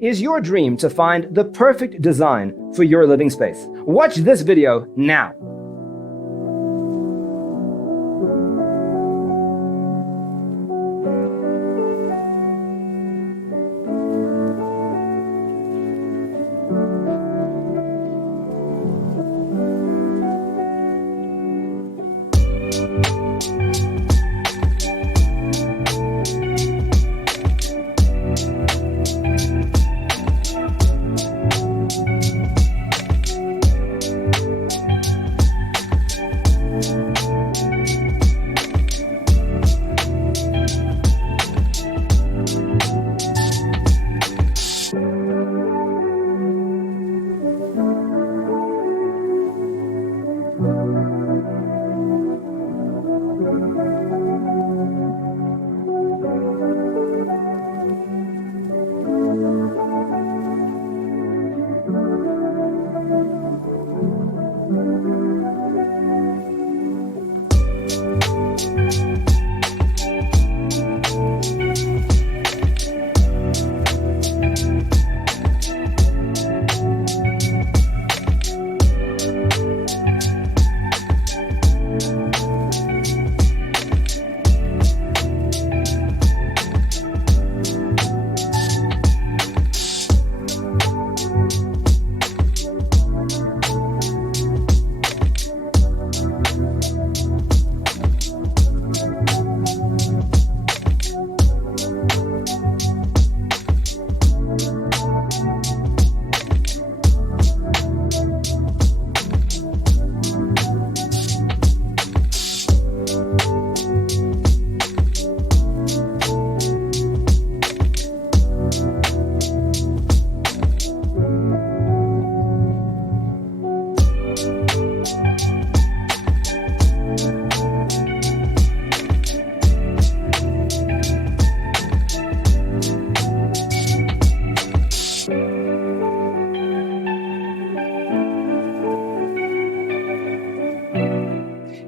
Is your dream to find the perfect design for your living space? Watch this video now.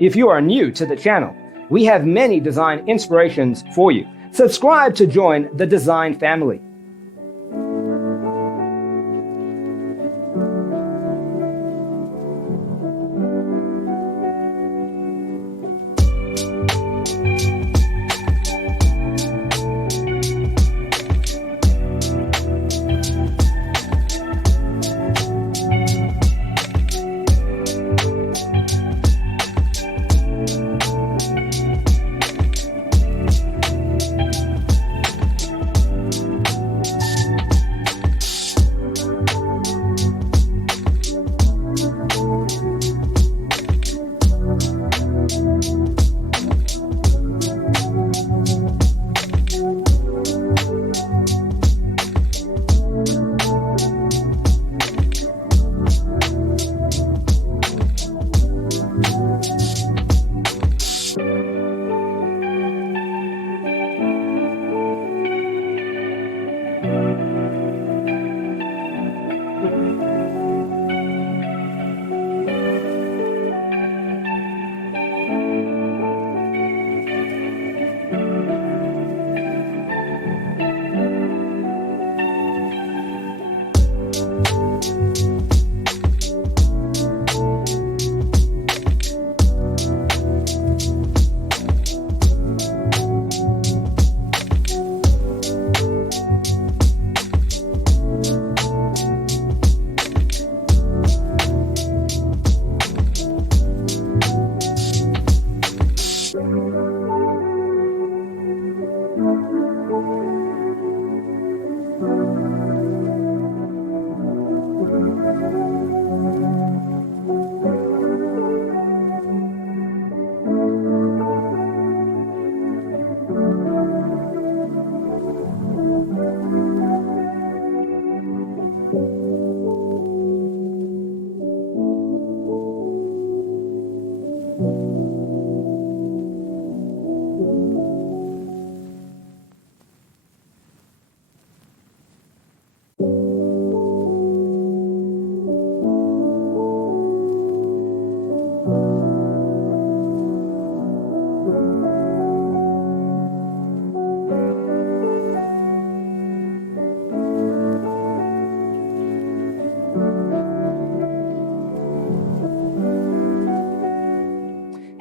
If you are new to the channel, we have many design inspirations for you. Subscribe to join the design family.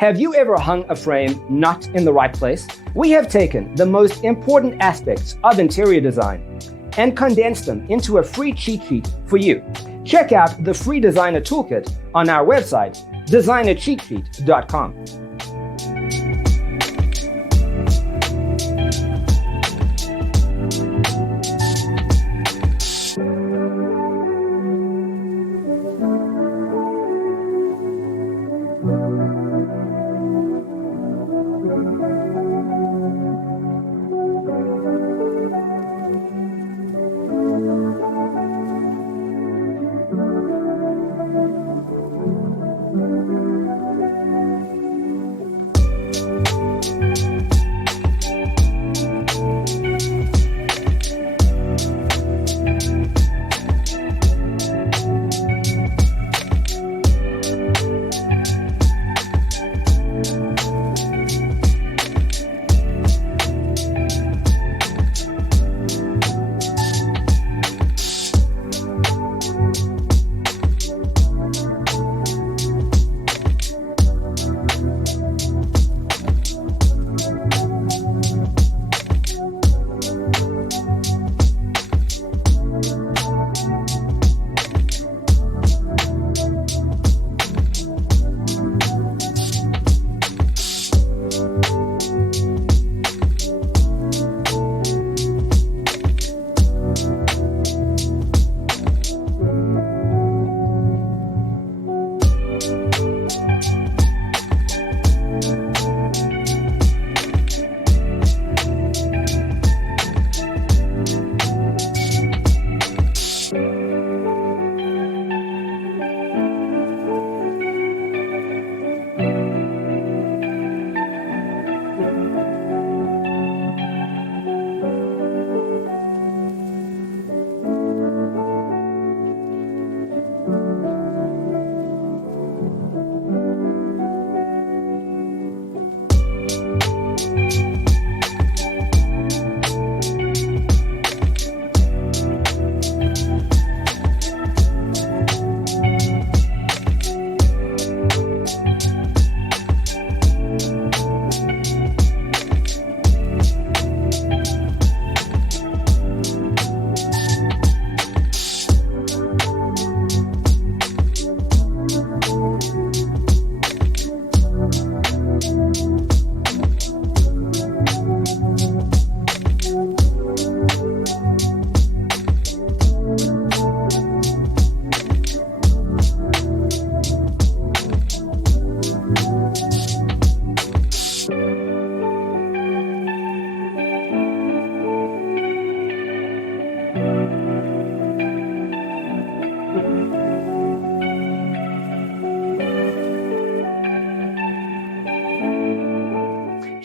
Have you ever hung a frame not in the right place? We have taken the most important aspects of interior design and condensed them into a free cheat sheet for you. Check out the free designer toolkit on our website, designercheatsheet.com.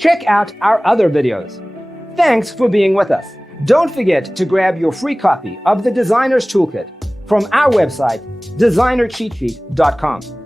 Check out our other videos. Thanks for being with us. Don't forget to grab your free copy of the Designer's Toolkit from our website, designercheatsheet.com.